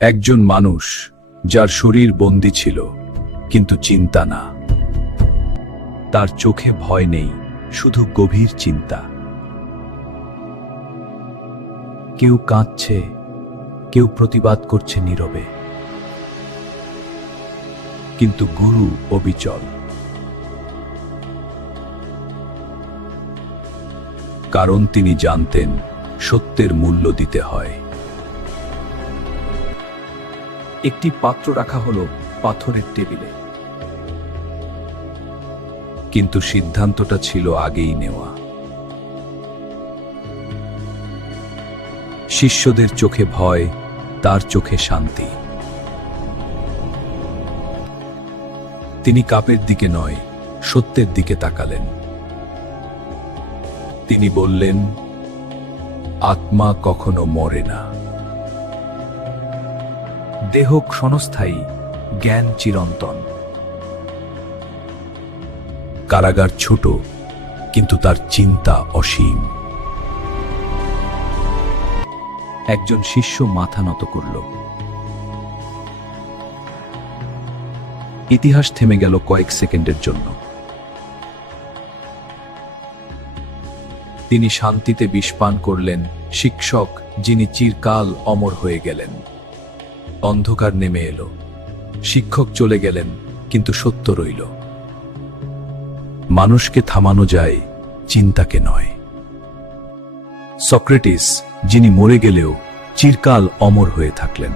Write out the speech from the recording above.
একজন মানুষ যার শরীর বন্দী ছিল, কিন্তু চিন্তা না। তার চোখে ভয় নেই, শুধু গভীর চিন্তা। কেউ কাঁদছে, কেউ প্রতিবাদ করছে নীরবে, কিন্তু গুরু অবিচল। কারণ তিনি জানতেন সত্যের মূল্য দিতে হয়। একটি পাত্র রাখা হলো পাথরের টেবিলে, কিন্তু সিদ্ধান্তটা ছিল আগেই নেওয়া। শিষ্যদের চোখে ভয়, তার চোখে শান্তি। তিনি কাপের দিকে নয়, সত্যের দিকে তাকালেন। তিনি বললেন, আত্মা কখনো মরে না। দেহ ক্ষণস্থায়ী, জ্ঞান চিরন্তন। কারাগার ছোট, কিন্তু তার চিন্তা অসীম। একজন শিষ্য মাথা নত করল। ইতিহাস থেমে গেল কয়েক সেকেন্ডের জন্য। তিনি শান্তিতে বিষ পান করলেন, শিক্ষক যিনি চিরকাল অমর হয়ে গেলেন। অন্ধকার নেমে এলো, শিক্ষক চলে গেলেন, কিন্তু সত্য রইল। মানুষকে থামানো যায়, চিন্তাকে নয়। সক্রেটিস যিনি মরে গেলেও চিরকাল অমর হয়ে থাকলেন।